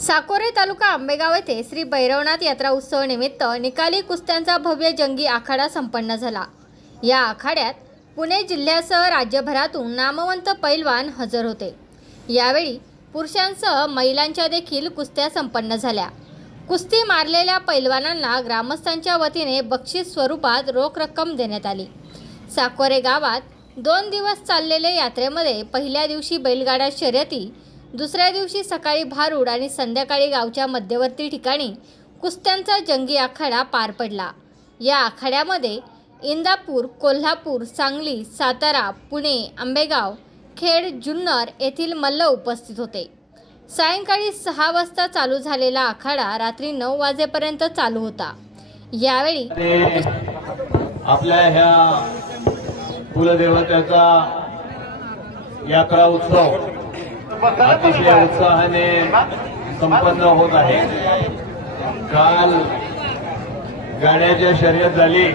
साकोरे तालुका आंबेगाव येथे श्री भैरवनाथ यात्रा उत्सव निमित्त निकाली कुस्त्यांचा भव्य जंगी आखाडा संपन्न झाला। या आखाड्यात पुणे जिल्ह्यासह राज्यभरातून नामवंत पैलवान हजर होते। यावेळी पुरुषांसह महिलांच्या देखील कुस्त्या संपन्न झाल्या। कुस्ती मारलेल्या पैलवानांना ग्रामस्थांच्या वतीने बक्षीस स्वरूपात रोख रक्कम देण्यात आली। साकोरे गावात 2 दिवस चाललेल्या यात्रेमध्ये पहिल्या दिवशी बैलगाडा शर्यती, दुसऱ्या दिवशी सकाळी भारूड आणि संध्याकाळी गावच्या मध्यवर्ती ठिकाणी कुस्त्यांचा जंगी आखाडा पार पडला। या आखाड्यामध्ये इंदापूर, कोल्हापूर, सांगली, सातारा, पुणे, आंबेगाव, खेड, जुन्नर येथील मल्ल उपस्थित होते। सायंकाळी 6 वाजता चालू झालेला आखाडा रात्री 9 वाजेपर्यंत चालू होता। यावेळी आपल्या ह्या कुलदेवतेचा यात्रा उत्सव अतिशय उत्साहाने संपन्न होत आहे। काल गाड्याची शर्यत झाली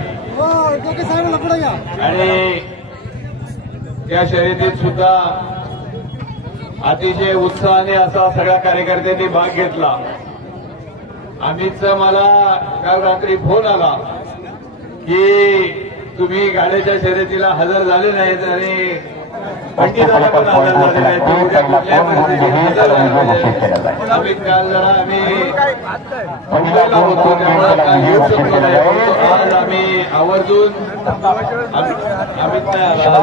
आणि त्या शर्यतीत सुद्धा अतिशय उत्साहाने असा सगळ्या कार्यकर्त्यांनी भाग घेतला। अमितचा मला काल रात्री फोन आला की तुम्ही गाड्याच्या शर्यतीला हजर झाले नाहीत आणि पंडिताला पण हजर झाले नाहीत, उद्या कुठल्या परिस्थितीत हजर झाले। अमित काल जरा आम्ही मुंबईला होतो त्यामुळे येऊ शकलो नाही, परंतु आज आम्ही आवर्जून अमित नाही आला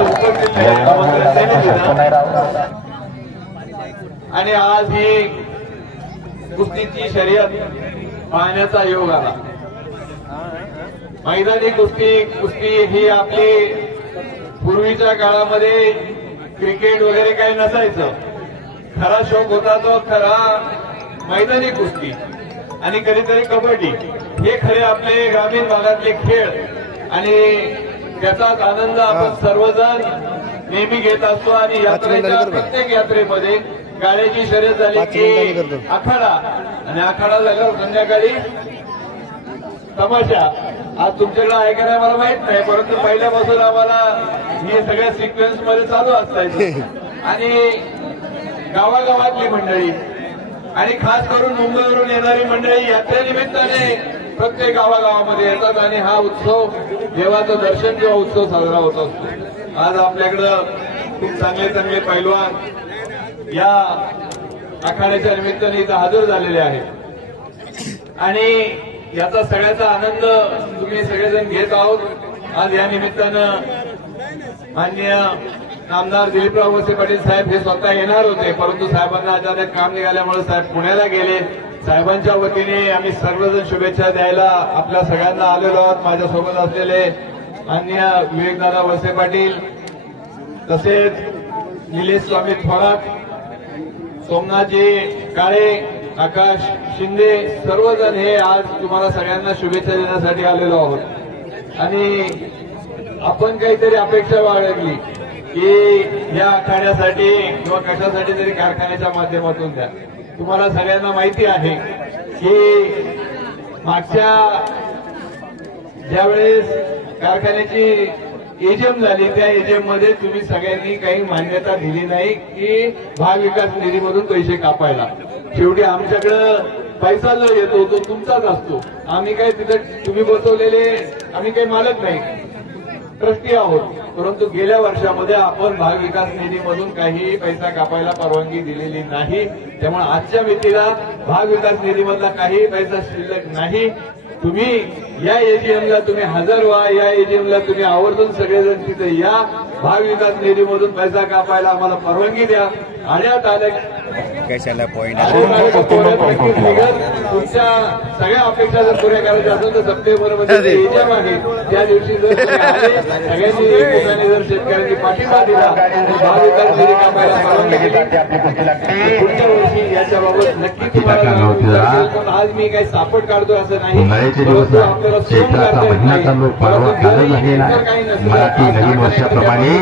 उपस्थित आणि आज ही कुस्तीची शर्यत पाहण्याचा योग आला। मैदानी कुस्ती ही आपली पूर्वीच्या काळामध्ये क्रिकेट वगैरे काही नसायचं। खरा शौक होता तो खरा मैदानी कुस्ती आणि कधीतरी कबड्डी, हे खरे आपले ग्रामीण भागातले खेळ आणि त्याचाच आनंद आपण सर्वजण नेहमी घेत असतो। आणि यात्रेच्या प्रत्येक यात्रेमध्ये गाड्याची शर्यत झाली की आखाडा आणि आखाडा झाल्यावर संध्याकाळी तमाशा। आज तुमच्याकडे ऐकायला मला माहित नाही, परंतु पहिल्यापासून आम्हाला हे सगळ्या सिक्वेन्स मध्ये चालू असायचं। आणि गावागावातली मंडळी आणि खास करून मुंबईवरून येणारी मंडळी यात्रेनिमित्ताने प्रत्येक गावागावामध्ये येतात आणि हा उत्सव देवाचं दर्शन किंवा उत्सव साजरा होत असतो। आज आपल्याकडं खूप चांगले चांगले पैलवान या आखाड्याच्या निमित्ताने इथं हजर झालेले आहेत आणि याचा सगळ्याचा आनंद तुम्ही सगळेजण घेत आहोत। आज या निमित्तानं माननीय आमदार दिलीपराव वळसे पाटील साहेब हे स्वतः येणार होते, परंतु साहेबांना अचानक काम निघाल्यामुळे साहेब पुण्याला गेले। साहेबांच्या वतीने आम्ही सर्वजण शुभेच्छा द्यायला आपल्या सगळ्यांना आलेलो आहोत। माझ्यासोबत असलेले माननीय विवेकदादा वळसे पाटील, तसेच निलेश स्वामी थोरात, सोमनाथजी काळे, आकाश शिंदे, सर्वजण हे आज तुम्हाला सगळ्यांना शुभेच्छा देण्यासाठी आलेलो आहोत। आणि आपण काहीतरी अपेक्षा बाळगली की या आखाड्यासाठी किंवा कशासाठी तरी कारखान्याच्या माध्यमातून द्या। तुम्हाला सगळ्यांना माहिती आहे की मागच्या ज्यावेळेस कारखान्याची एजीएम झाली त्या एजीएम मध्ये तुम्ही सगळ्यांनी काही मान्यता दिली नाही की भाग विकास निधीमधून पैसे कापायला। शेवटी आमच्याकडे पैसा जो येतो तो तुमचाच असतो। आम्ही काही तिथे तुम्ही बसवलेले आम्ही काही मालक नाही, ट्रस्टी आहोत। परंतु गेल्या वर्षामध्ये आपण भाग विकास निधीमधून काही पैसा कापायला परवानगी दिलेली नाही। त्यामुळे आजच्या मितीला भाग विकास निधीमधला काही पैसा शिल्लक नाही। तुम्ही या एजीएमला तुम्ही हजर व्हा, या एजीएमला तुम्ही आवर्जून सगळेजण तिथे या। भाग विकास निधीमधून पैसा कापायला आम्हाला परवानगी द्या। आण्यात आल्या कशाला पॉईंट तुमच्या सगळ्या अपेक्षा जर पुऱ्या करायच्या असेल तर सप्टेंबरमध्ये एजीएम आहे, त्या दिवशी जर सगळ्यांनी एकमेकांनी जर शेतकऱ्यांनी पाठिंबा दिला भाग विकास निधी कापायला परवानगी दिली, पुढच्या वर्षी याच्याबाबत नक्की तुम्हाला। आज मी काही सापट काढतोय असं नाही, परंतु आपल्याला मराठी नवीन वर्षाप्रमाणे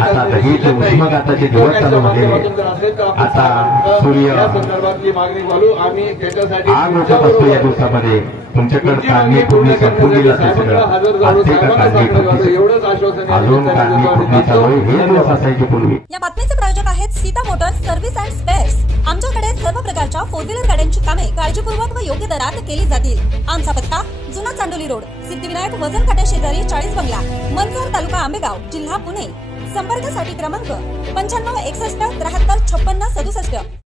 आता दहीच उष्मघाताचे दिवस चालू झाले। आता सूर्य आग उठत असतो या दिवसामध्ये तुमच्याकडे काढणी पूर्णी संपूर्ण जाते सगळं असते का काढणी अजून काढणी पूर्णी चालू हे दिवस असायचे पूर्वी। या बातमीचे प्रायोजक आहेत Sita Motors service and spares. सर्व प्रकारच्या 4 व्हीलर गाड्यांची कामे काळजीपूर्वक व योग्य दरात केली जातील। आमचा पत्ता जुना चांडोली रोड, सिद्धिविनायक वजन काट्या शेजारी 40 बंगला, मनसर, तालुका आंबेगाव, जिल्हा पुणे। संपर्कासाठी क्रमांक 95 61 73 56 67।